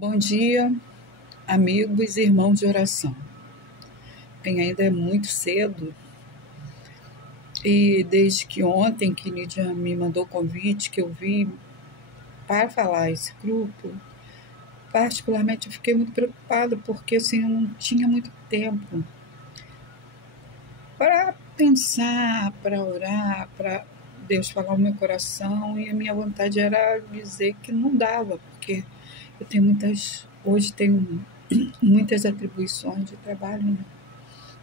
Bom dia, amigos e irmãos de oração. Ainda é muito cedo e desde que ontem que Lídia me mandou o convite, que eu vi para falar esse grupo, particularmente eu fiquei muito preocupada porque assim, eu não tinha muito tempo para pensar, para orar, para Deus falar o meu coração, e a minha vontade era dizer que não dava, porque eu tenho hoje tenho muitas atribuições de trabalho, né?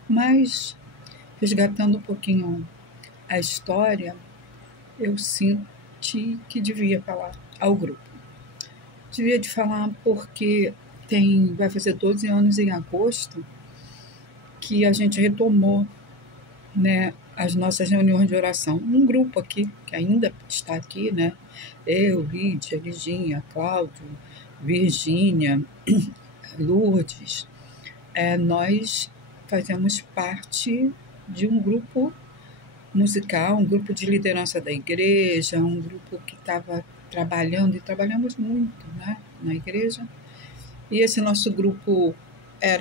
Mas, resgatando um pouquinho a história, eu senti que devia falar ao grupo. Devia de falar porque vai fazer 12 anos em agosto que a gente retomou, né, as nossas reuniões de oração. Um grupo aqui, que ainda está aqui, né? Eu, Lídia, Liginha, Cláudio, Virgínia, Lourdes, nós fazemos parte de um grupo musical, um grupo de liderança da igreja, um grupo que estava trabalhando, e trabalhamos muito, né, na igreja. E esse nosso grupo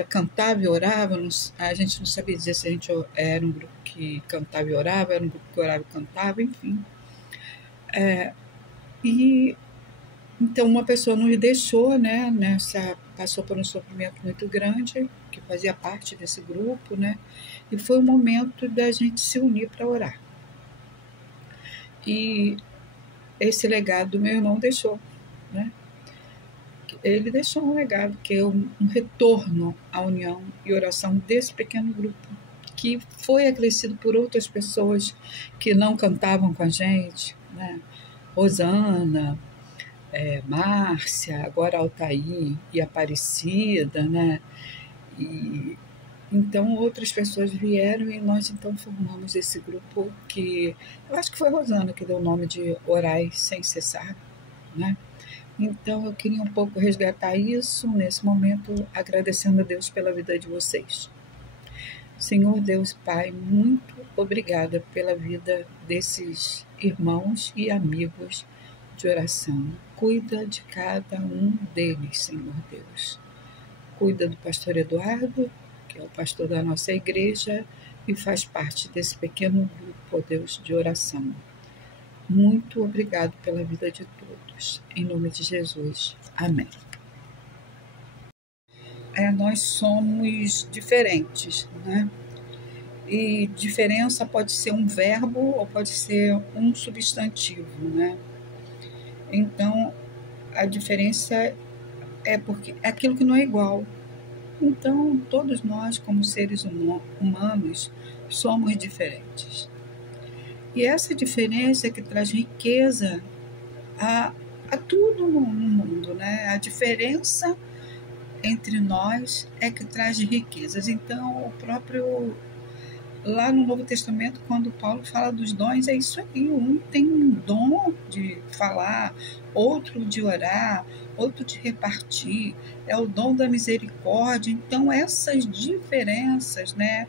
cantava e orava, a gente não sabia dizer se a gente era um grupo que cantava e orava, era um grupo que orava e cantava, enfim. E então uma pessoa nos deixou, né, passou por um sofrimento muito grande, que fazia parte desse grupo, né, e foi o momento da gente se unir para orar. E esse legado meu irmão deixou, né? Ele deixou um legado que é um retorno à união e oração desse pequeno grupo, que foi acrescido por outras pessoas que não cantavam com a gente, né? Rosana, Márcia, agora Altair e Aparecida, né? E então outras pessoas vieram e nós então formamos esse grupo que eu acho que foi Rosana que deu o nome de Orai Sem Cessar, né? Então eu queria um pouco resgatar isso nesse momento, agradecendo a Deus pela vida de vocês. Senhor Deus Pai, muito obrigada pela vida desses irmãos e amigos de oração. Cuida de cada um deles, Senhor Deus. Cuida do pastor Eduardo, que é o pastor da nossa igreja e faz parte desse pequeno grupo, ó Deus, de oração. Muito obrigado pela vida de todos. Em nome de Jesus. Amém. Nós somos diferentes, né? E diferença pode ser um verbo ou pode ser um substantivo, né? Então, a diferença é porque é aquilo que não é igual. Então, todos nós, como seres humanos, somos diferentes. E essa diferença é que traz riqueza a tudo no mundo, né? A diferença entre nós é que traz riquezas. Então, lá no Novo Testamento, quando Paulo fala dos dons, é isso aí. Um tem um dom de falar, outro de orar, outro de repartir, é o dom da misericórdia. Então, essas diferenças, né,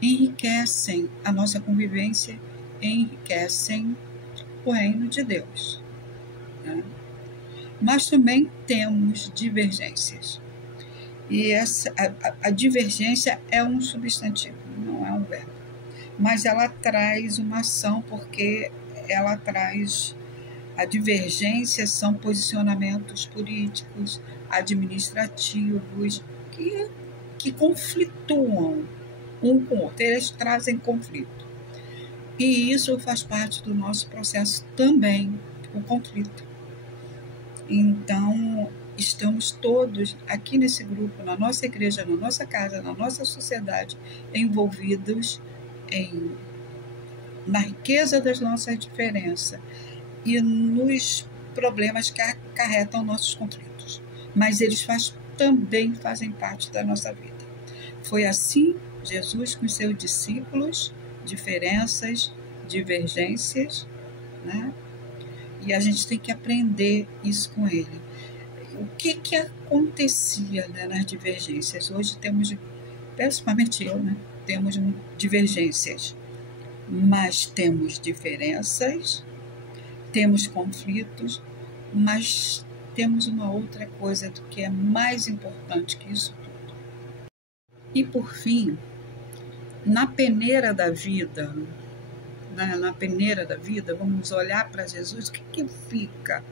enriquecem a nossa convivência, enriquecem o reino de Deus, né? Mas também temos divergências. E a divergência é um substantivo, não é um verbo. Mas ela traz uma ação, porque ela traz... A divergência são posicionamentos políticos, administrativos, que conflituam um com o outro. Eles trazem conflito. E isso faz parte do nosso processo também, o conflito. Então, estamos todos aqui nesse grupo, na nossa igreja, na nossa casa, na nossa sociedade, envolvidos na riqueza das nossas diferenças e nos problemas que acarretam nossos conflitos. Mas eles também fazem parte da nossa vida. Foi assim Jesus com seus discípulos, diferenças, divergências, né? E a gente tem que aprender isso com ele. O que acontecia, né, nas divergências? Hoje temos, principalmente eu, né, temos divergências, mas temos diferenças, temos conflitos, mas temos uma outra coisa que é mais importante que isso tudo. E por fim, na peneira da vida, vamos olhar para Jesus, o que fica?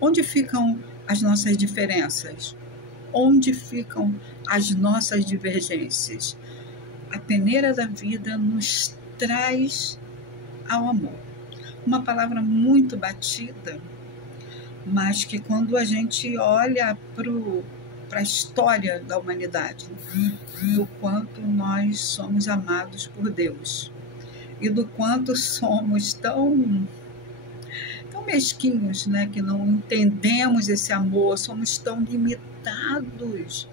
Onde ficam as nossas diferenças? Onde ficam as nossas divergências? A peneira da vida nos traz ao amor. Uma palavra muito batida, mas que quando a gente olha para a história da humanidade, do quanto nós somos amados por Deus e do quanto somos tão mesquinhos, né, que não entendemos esse amor, somos tão limitados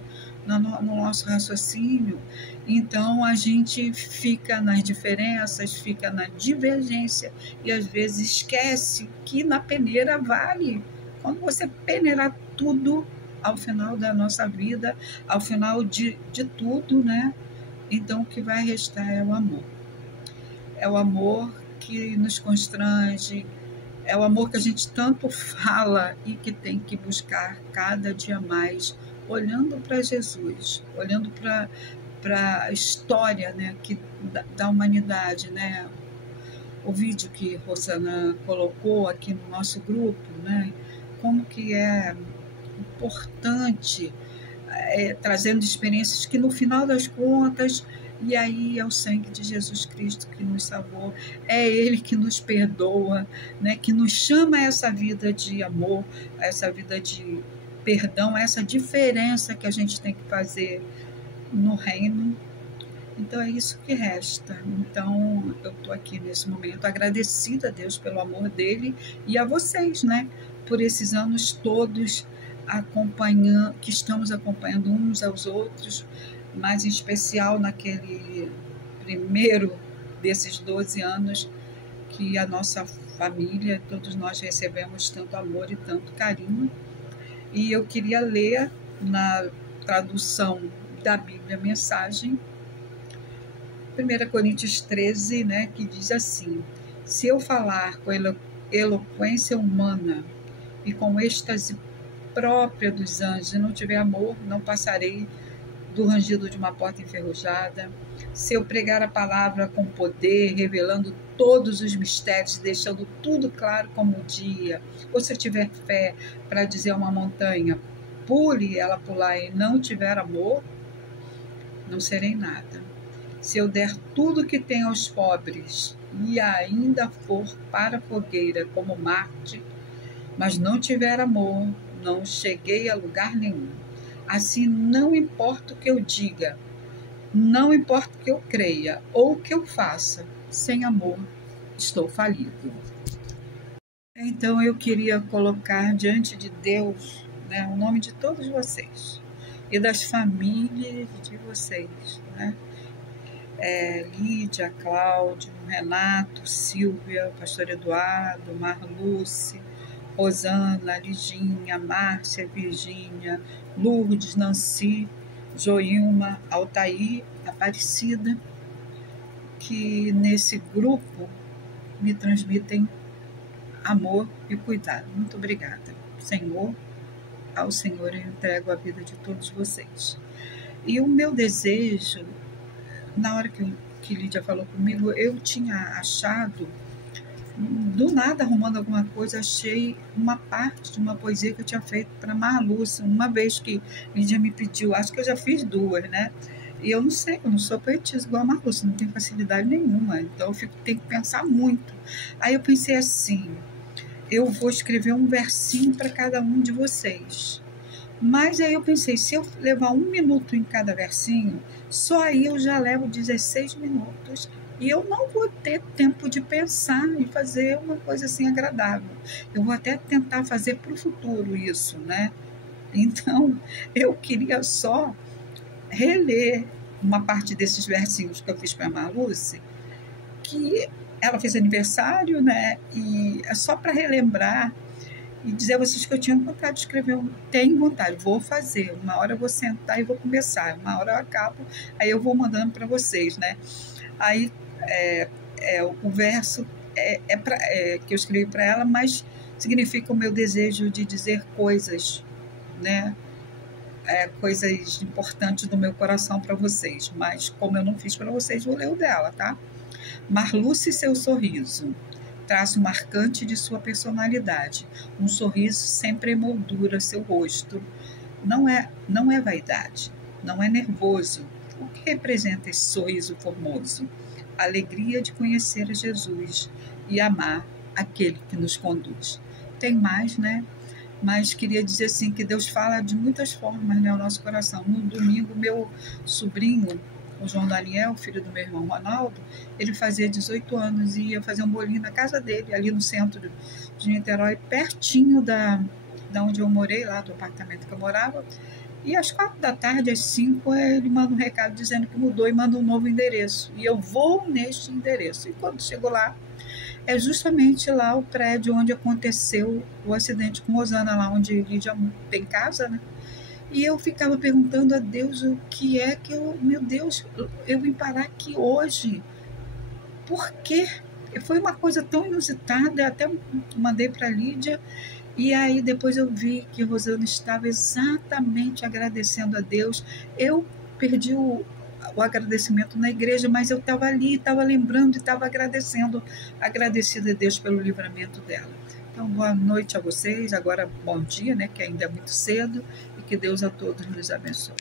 no nosso raciocínio. Então a gente fica nas diferenças, fica na divergência e às vezes esquece que na peneira vale. Quando você peneirar tudo ao final da nossa vida, ao final de tudo, né? Então o que vai restar é o amor. É o amor que nos constrange, é o amor que a gente tanto fala e que tem que buscar cada dia mais, olhando para Jesus, olhando para a história, né, da humanidade, né? O vídeo que Rosana colocou aqui no nosso grupo, né? Como que é importante, trazendo experiências que no final das contas, e aí é o sangue de Jesus Cristo que nos salvou, é Ele que nos perdoa, né, que nos chama a essa vida de amor, a essa vida de perdão, a essa diferença que a gente tem que fazer no reino. Então é isso que resta. Então eu estou aqui nesse momento agradecida a Deus pelo amor dele e a vocês, né, por esses anos todos que estamos acompanhando uns aos outros, mas em especial naquele primeiro desses 12 anos que a nossa família, todos nós recebemos tanto amor e tanto carinho. E eu queria ler na tradução da Bíblia Mensagem, 1 Coríntios 13, né, que diz assim: se eu falar com eloquência humana e com êxtase própria dos anjos e não tiver amor, não passarei do rangido de uma porta enferrujada. Se eu pregar a palavra com poder, revelando todos os mistérios, deixando tudo claro como o dia, ou se eu tiver fé para dizer a uma montanha, pule, ela pular, e não tiver amor, não serei nada. Se eu der tudo que tenho aos pobres e ainda for para a fogueira como Marte, mas não tiver amor, não cheguei a lugar nenhum. Assim, não importa o que eu diga, não importa o que eu creia ou o que eu faça, sem amor, estou falido. Então, eu queria colocar diante de Deus, né, o nome de todos vocês e das famílias de vocês, né? Lídia, Cláudio, Renato, Silvia, Pastor Eduardo, Marluce, Rosana, Lidinha, Márcia, Virgínia, Lourdes, Nancy, Joilma, Altair, Aparecida, que nesse grupo me transmitem amor e cuidado. Muito obrigada, Senhor. Ao Senhor eu entrego a vida de todos vocês. E o meu desejo, na hora que Lídia falou comigo, eu tinha achado, do nada, arrumando alguma coisa, achei uma parte de uma poesia que eu tinha feito para Marluce, uma vez que Lídia me pediu, acho que eu já fiz duas, né? E eu não sei, eu não sou poetisa igual a Marluce, não tenho facilidade nenhuma, então eu tenho que pensar muito. Aí eu pensei assim, eu vou escrever um versinho para cada um de vocês. Mas aí eu pensei, se eu levar 1 minuto em cada versinho, só aí eu já levo 16 minutos e eu não vou ter tempo de pensar e fazer uma coisa assim agradável. Eu vou até tentar fazer para o futuro isso, né? Então, eu queria só reler uma parte desses versinhos que eu fiz para a Marluce, que ela fez aniversário, né? E é só para relembrar e dizer a vocês que eu tinha vontade de escrever, tenho vontade, vou fazer, uma hora eu vou sentar e vou começar, uma hora eu acabo, aí eu vou mandando para vocês, né? Aí o verso que eu escrevi para ela, mas significa o meu desejo de dizer coisas, né? Coisas importantes do meu coração para vocês, mas como eu não fiz para vocês, vou ler o dela, tá? Marluce, seu sorriso, traço marcante de sua personalidade. Um sorriso sempre emoldura seu rosto. Não é vaidade, não é nervoso. O que representa esse sorriso formoso? A alegria de conhecer a Jesus e amar aquele que nos conduz. Tem mais, né? Mas queria dizer assim que Deus fala de muitas formas, né, ao nosso coração. No domingo, meu sobrinho, o João Daniel, filho do meu irmão Ronaldo, ele fazia 18 anos e ia fazer um bolinho na casa dele, ali no centro de Niterói, pertinho da onde eu morei, lá do apartamento que eu morava. E às 4 da tarde, às 5, ele manda um recado dizendo que mudou e manda um novo endereço. E eu vou neste endereço. E quando chego lá, é justamente lá o prédio onde aconteceu o acidente com Rosana, lá onde Lídia tem casa, né? E eu ficava perguntando a Deus o que é que meu Deus, eu vim parar aqui hoje. Por quê? Foi uma coisa tão inusitada, eu até mandei para a Lídia, e aí depois eu vi que Rosana estava exatamente agradecendo a Deus. Eu perdi o agradecimento na igreja, mas eu estava ali, estava lembrando e estava agradecendo, agradecida a Deus pelo livramento dela. Então, boa noite a vocês, agora bom dia, né, que ainda é muito cedo, e que Deus a todos nos abençoe.